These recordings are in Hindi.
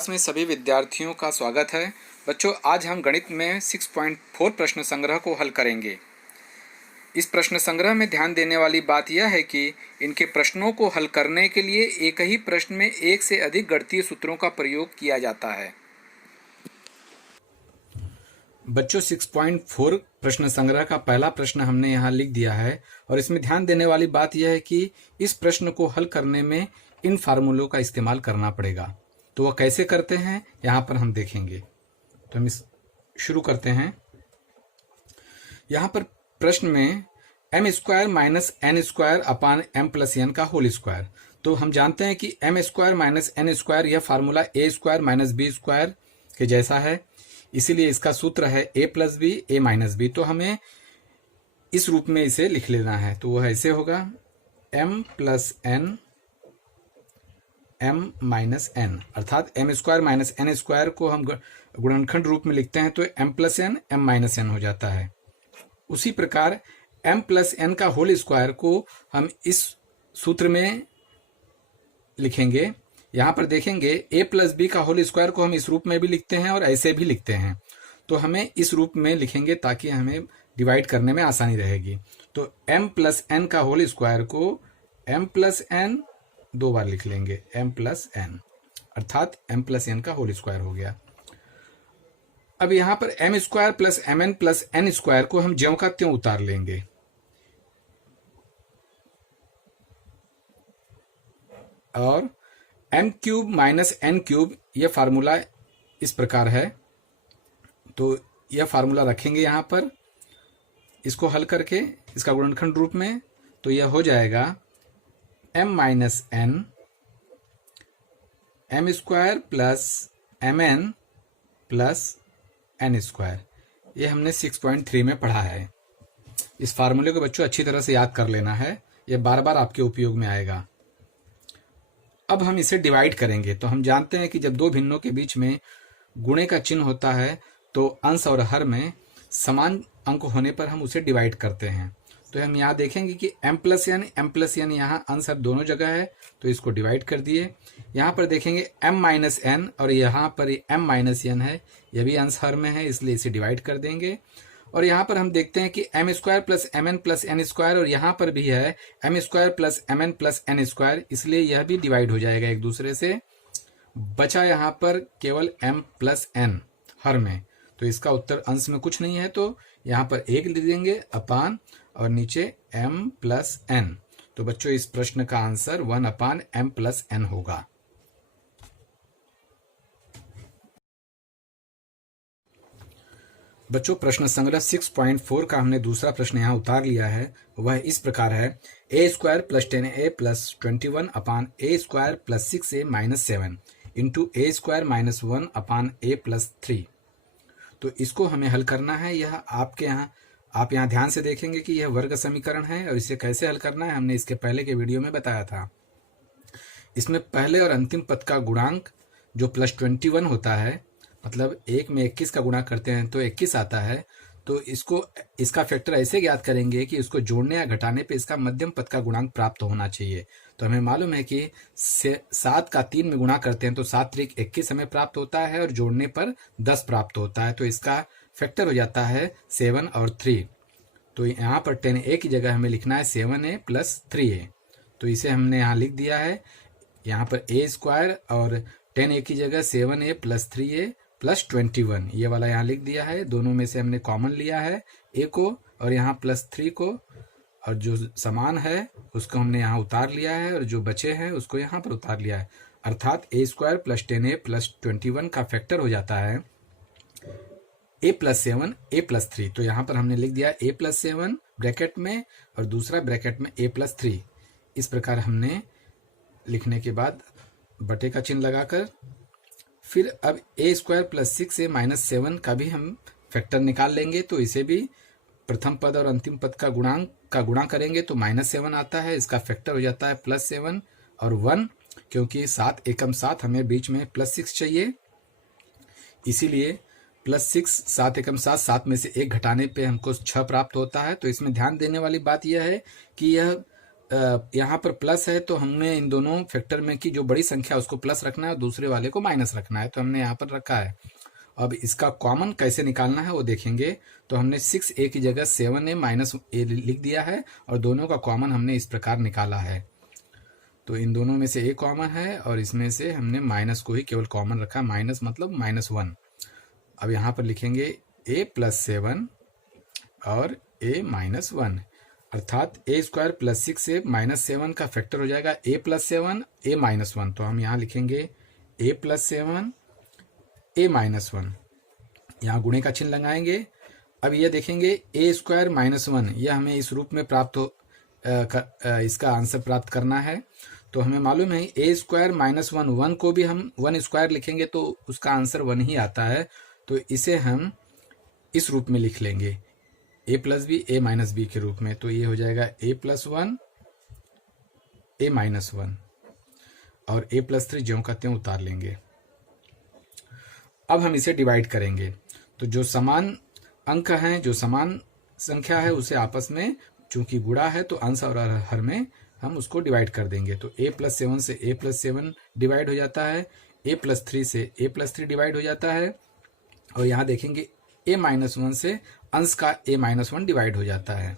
क्लास में सभी विद्यार्थियों का स्वागत है। बच्चों, आज हम गणित में 6.4 प्रश्न संग्रह को हल करेंगे। इस प्रश्न संग्रह में ध्यान देने वाली बात यह है कि इनके प्रश्नों को हल करने के लिए एक ही प्रश्न में एक से अधिक गणितीय सूत्रों का प्रयोग किया जाता है। बच्चों, 6.4 प्रश्न संग्रह का पहला प्रश्न हमने यहाँ लिख दिया है और इसमें ध्यान देने वाली बात यह है कि इस प्रश्न को हल करने में इन फार्मूलों का इस्तेमाल करना पड़ेगा। तो वह कैसे करते हैं यहाँ पर हम देखेंगे। तो हम शुरू करते हैं। यहाँ पर प्रश्न में m square minus N square upon M plus N का होल स्क्वायर। तो हम जानते हैं कि m square minus N square यह formula a square minus B square के जैसा है, इसीलिए इसका सूत्र है a plus B A minus B. तो हमें इस रूप में इसे लिख लेना है। तो वह ऐसे होगा m plus n m minus n, अर्थात m square minus N square को हम गुणनखंड रूप में लिखते हैं तो m plus n m minus n हो जाता है। उसी प्रकार m प्लस एन का होल स्क्वायर को हम इस सूत्र में लिखेंगे। यहाँ पर देखेंगे a प्लस बी का होल स्क्वायर को हम इस रूप में भी लिखते हैं और ऐसे भी लिखते हैं। तो हमें इस रूप में लिखेंगे ताकि हमें डिवाइड करने में आसानी रहेगी। तो m प्लस एन का होल स्क्वायर को m प्लस एन दो बार लिख लेंगे, m प्लस एन, अर्थात m प्लस एन का होल स्क्वायर हो गया। अब यहां पर m square plus m n plus n square को हम ज्यों का त्यों उतार लेंगे। और m cube minus n cube यह फार्मूला इस प्रकार है। तो यह फार्मूला रखेंगे यहां पर, इसको हल करके इसका गुणनखंड रूप में। तो यह हो जाएगा m minus n m square plus m n plus n square. ये हमने 6.3 में पढ़ा है। इस फार्मूले को बच्चों अच्छी तरह से याद कर लेना है, यह बार बार आपके उपयोग में आएगा। अब हम इसे डिवाइड करेंगे। तो हम जानते हैं कि जब दो भिन्नों के बीच में गुणे का चिन्ह होता है तो अंश और हर में समान अंक होने पर हम उसे डिवाइड करते हैं। तो हम यहाँ देखेंगे कि m प्लस एन यहाँ अंश हर दोनों जगह है, तो इसको डिवाइड कर दिए। यहाँ पर देखेंगे m माइनस एन और यहाँ पर m माइनस एन है, यह भी अंश हर में है, इसलिए इसे डिवाइड कर देंगे। और यहाँ पर हम देखते हैं कि m square plus m n plus n square और यहाँ पर भी है m square plus m n plus n square, इसलिए यह भी डिवाइड हो जाएगा एक दूसरे से। बचा यहाँ पर केवल m प्लस एन हर में, तो इसका उत्तर अंश में कुछ नहीं है, तो यहाँ पर एक लिख देंगे अपान और नीचे m प्लस एन। तो बच्चों, इस प्रश्न का आंसर 1 अपान m प्लस एन होगा। बच्चों, प्रश्न संग्रह 6.4 का हमने दूसरा प्रश्न यहाँ उतार लिया है। वह इस प्रकार है a square plus 10a plus 21 upon a square plus 6a minus 7 into a square minus 1 upon a plus 3। तो इसको हमें हल करना है। यह आपके यहाँ, आप यहाँ ध्यान से देखेंगे कि यह वर्ग समीकरण है और इसे कैसे हल करना है हमने इसके पहले के वीडियो में बताया था। इसमें पहले और अंतिम पद का गुणांक जो प्लस 21 होता है, मतलब 1 में 21 का गुणा करते हैं तो 21 आता है। तो इसका फैक्टर ऐसे ज्ञात करेंगे कि इसको जोड़ने या घटाने पे इसका मध्यम पद का गुणांक प्राप्त होना चाहिए। तो हमें मालूम है कि 7 का 3 में गुणा करते हैं तो 7 त्रिक 21 हमें प्राप्त होता है और जोड़ने पर 10 प्राप्त होता है। तो इसका फैक्टर हो जाता है 7 और 3। तो यहाँ पर 10a की जगह हमें लिखना है 7a प्लस 3a। तो इसे हमने यहाँ लिख दिया है। यहाँ पर a स्क्वायर और 10a की जगह 7a प्लस 3a प्लस 21, ये वाला यहाँ लिख दिया है। दोनों में से हमने कॉमन लिया है a को और यहाँ प्लस 3 को, और जो समान है उसको हमने यहाँ उतार लिया है और जो बचे हैं उसको यहाँ पर उतार लिया है। अर्थात a square plus 10a plus 21 का फैक्टर हो जाता है a प्लस 7 a प्लस 3। तो यहाँ पर हमने लिख दिया a प्लस 7 ब्रैकेट में और दूसरा ब्रैकेट में a प्लस 3। इस प्रकार हमने लिखने के बाद बटे का चिन्ह लगाकर फिर अब a square plus 6a minus 7 का भी हम फैक्टर निकाल लेंगे। तो इसे भी प्रथम पद और अंतिम पद का गुणा करेंगे तो माइनस 7 आता है, इसका फैक्टर हो जाता है प्लस 7 और 1, क्योंकि 7 एकम 7 हमें बीच में प्लस 6 चाहिए, इसीलिए प्लस 6 7 एकम 7, 7 में से 1 घटाने पे हमको 6 प्राप्त होता है। तो इसमें ध्यान देने वाली बात यह है कि यह यहाँ पर प्लस है तो हमने इन दोनों फैक्टर में की जो बड़ी संख्या उसको प्लस रखना है और दूसरे वाले को माइनस रखना है, तो हमने यहाँ पर रखा है। अब इसका कॉमन कैसे निकालना है वो देखेंगे। तो हमने 6a की जगह 7a माइनस ए लिख दिया है और दोनों का कॉमन हमने इस प्रकार निकाला है। तो इन दोनों में से a कॉमन है और इसमें से हमने माइनस को ही केवल कॉमन रखा, माइनस मतलब -1। अब यहाँ पर लिखेंगे a प्लस 7 और a माइनस 1, अर्थात a square plus 6a minus 7 का फैक्टर हो जाएगा a प्लस 7 a माइनस 1। तो हम यहाँ लिखेंगे a प्लस 7 a माइनस 1, यहाँ गुणे का चिन्ह लगाएंगे। अब ये देखेंगे a स्क्वायर माइनस 1, यह हमें इस रूप में प्राप्त हो इसका आंसर प्राप्त करना है। तो हमें मालूम है a स्क्वायर माइनस 1, 1 को भी हम 1 स्क्वायर लिखेंगे तो उसका आंसर 1 ही आता है। तो इसे हम इस रूप में लिख लेंगे a plus b a minus b के रूप में। तो ये हो जाएगा a प्लस 1 a माइनस 1 और a प्लस 3 ज्यों का त्यों उतार लेंगे। अब हम इसे डिवाइड करेंगे, तो जो समान अंक हैं, जो समान संख्या है, उसे आपस में चूंकि गुणा है तो अंश और हर में हम उसको डिवाइड कर देंगे। तो a प्लस 7 से a प्लस 7 डिवाइड हो जाता है, a प्लस 3 से a प्लस 3 डिवाइड हो जाता है और यहाँ देखेंगे a माइनस 1 से अंश का a माइनस 1 डिवाइड हो जाता है।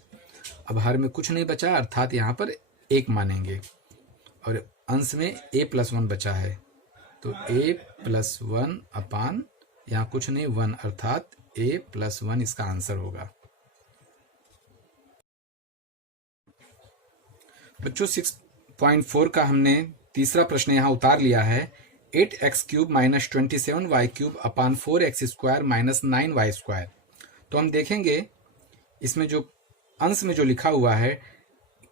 अब हर में कुछ नहीं बचा, अर्थात यहाँ पर 1 मानेंगे और अंश में a प्लस 1 बचा है। तो a प्लस 1 अपान यहाँ कुछ नहीं 1, अर्थात a प्लस 1 इसका आंसर होगा। बच्चों 6.4 का हमने तीसरा प्रश्न यहाँ उतार लिया है। 8x cube minus 27y cube अपान 4x square minus 9y square. तो हम देखेंगे इसमें जो अंश में जो लिखा हुआ है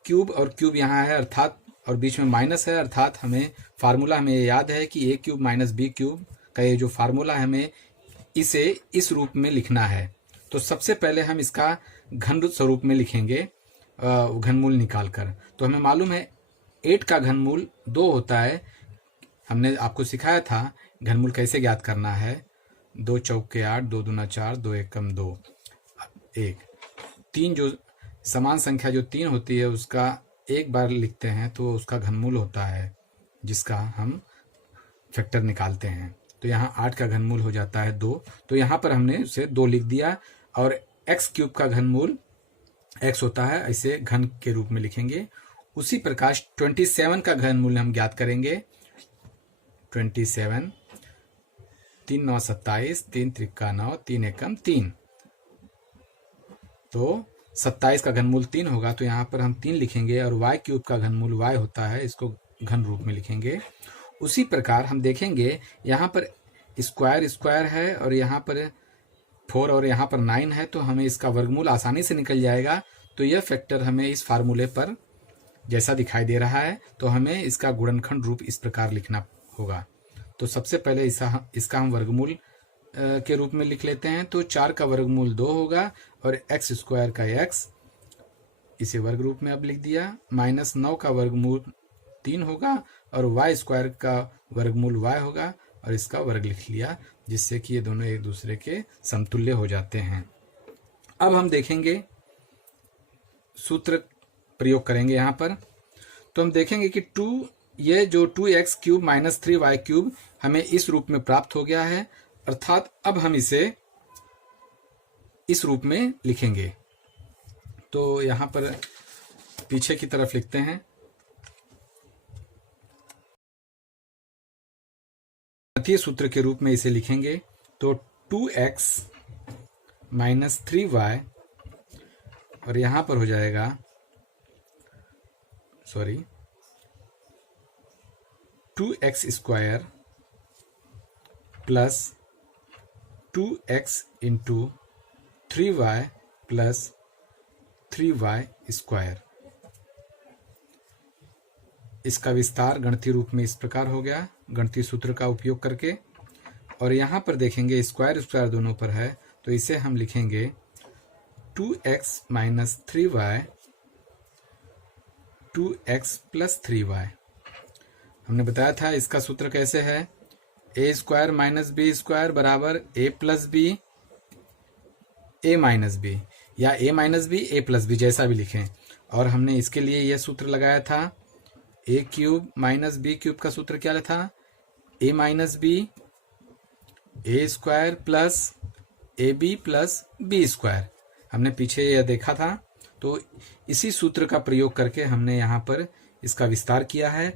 क्यूब और क्यूब यहाँ है, अर्थात और बीच में माइनस है, अर्थात हमें फार्मूला हमें याद है कि a cube minus b cube का ये जो फार्मूला है हमें इसे इस रूप में लिखना है। तो सबसे पहले हम इसका घन स्वरूप में लिखेंगे घनमूल निकालकर। तो हमें मालूम है 8 का घनमूल 2 होता है। हमने आपको सिखाया था घनमूल कैसे ज्ञात करना है। 2 चौके 8, 2 दूना 4, 2 एकम 2, 1। 3 जो समान संख्या जो 3 होती है उसका एक बार लिखते हैं तो उसका घनमूल होता है, जिसका हम फैक्टर निकालते हैं। तो यहाँ 8 का घनमूल हो जाता है 2, तो यहाँ पर हमने उसे 2 लिख दिया। और x क्यूब का घनमूल x होता है, ऐसे घन के रूप में लिखेंगे। उसी प्रकार 27 का घनमूल हम ज्ञात करेंगे। 27, 3 9 27, 3 त्रिका 9, 3 एकम 3। तो 27 का घनमूल 3 होगा, तो यहाँ पर हम 3 लिखेंगे। और y क्यूब का घनमूल y होता है, इसको घन रूप में लिखेंगे। उसी प्रकार हम देखेंगे यहाँ पर स्क्वायर स्क्वायर है और यहाँ पर 4 और यहाँ पर 9 है, तो हमें इसका वर्गमूल आसानी से निकल जाएगा। तो यह फैक्टर हमें इस फार्मूले पर जैसा दिखाई दे रहा है, तो हमें इसका गुणनखंड रूप इस प्रकार लिखना होगा। तो सबसे पहले इसका हम वर्गमूल के रूप में लिख लेते हैं। तो 4 का वर्गमूल 2 होगा और x स्क्वायर का x इसे वर्ग रूप में अब लिख दिया। माइनस 9 का वर्गमूल 3 होगा और y स्क्वायर का वर्गमूल y होगा और इसका वर्ग लिख लिया, जिससे कि ये दोनों एक दूसरे के समतुल्य हो जाते हैं। अब हम देखेंगे सूत्र प्रयोग करेंगे यहाँ पर। तो हम देखेंगे कि ये जो 2x cube minus 3y cube हमें इस रूप में प्राप्त हो गया है, अर्थात अब हम इसे इस रूप में लिखेंगे। तो यहाँ पर पीछे की तरफ लिखते हैं। घातीय सूत्र के रूप में इसे लिखेंगे। तो 2x माइनस 3y और यहाँ पर हो जाएगा 2x square plus 2x into 3y plus 3y square. इसका विस्तार गणितीय रूप में इस प्रकार हो गया, गणितीय सूत्र का उपयोग करके। और यहाँ पर देखेंगे स्क्वायर स्क्वायर दोनों पर है, तो इसे हम लिखेंगे 2x minus 3y 2x plus 3y। हमने बताया था इसका सूत्र कैसे है। a square minus B square बराबर a plus b a minus b, या a minus b a plus b, जैसा भी लिखें। और हमने इसके लिए यह सूत्र लगाया था A cube minus B cube का सूत्र क्या था, A minus B A square plus A B plus B square. हमने पीछे यह देखा था, तो इसी सूत्र का प्रयोग करके हमने यहाँ पर इसका विस्तार किया है।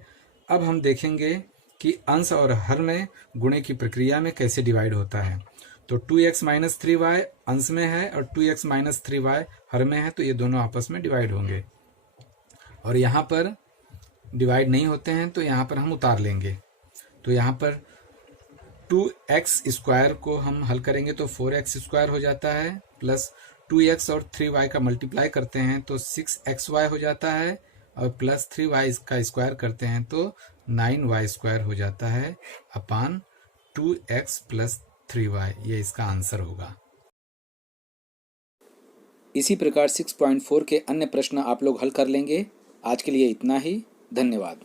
अब हम देखेंगे कि अंश और हर में गुणे की प्रक्रिया में कैसे डिवाइड होता है। तो 2x माइनस 3y अंश में है और 2x माइनस 3y हर में है, तो ये दोनों आपस में डिवाइड होंगे। और यहाँ पर डिवाइड नहीं होते हैं तो यहाँ पर हम उतार लेंगे। तो यहाँ पर 2x स्क्वायर को हम हल करेंगे तो 4x स्क्वायर हो जाता है, प्लस 2x और 3y का मल्टीप्लाई करते हैं तो 6xy हो जाता है, और प्लस 3y का स्क्वायर करते हैं तो 9y स्क्वायर हो जाता है अपान 2x प्लस 3y। ये इसका आंसर होगा। इसी प्रकार 6.4 के अन्य प्रश्न आप लोग हल कर लेंगे। आज के लिए इतना ही। धन्यवाद।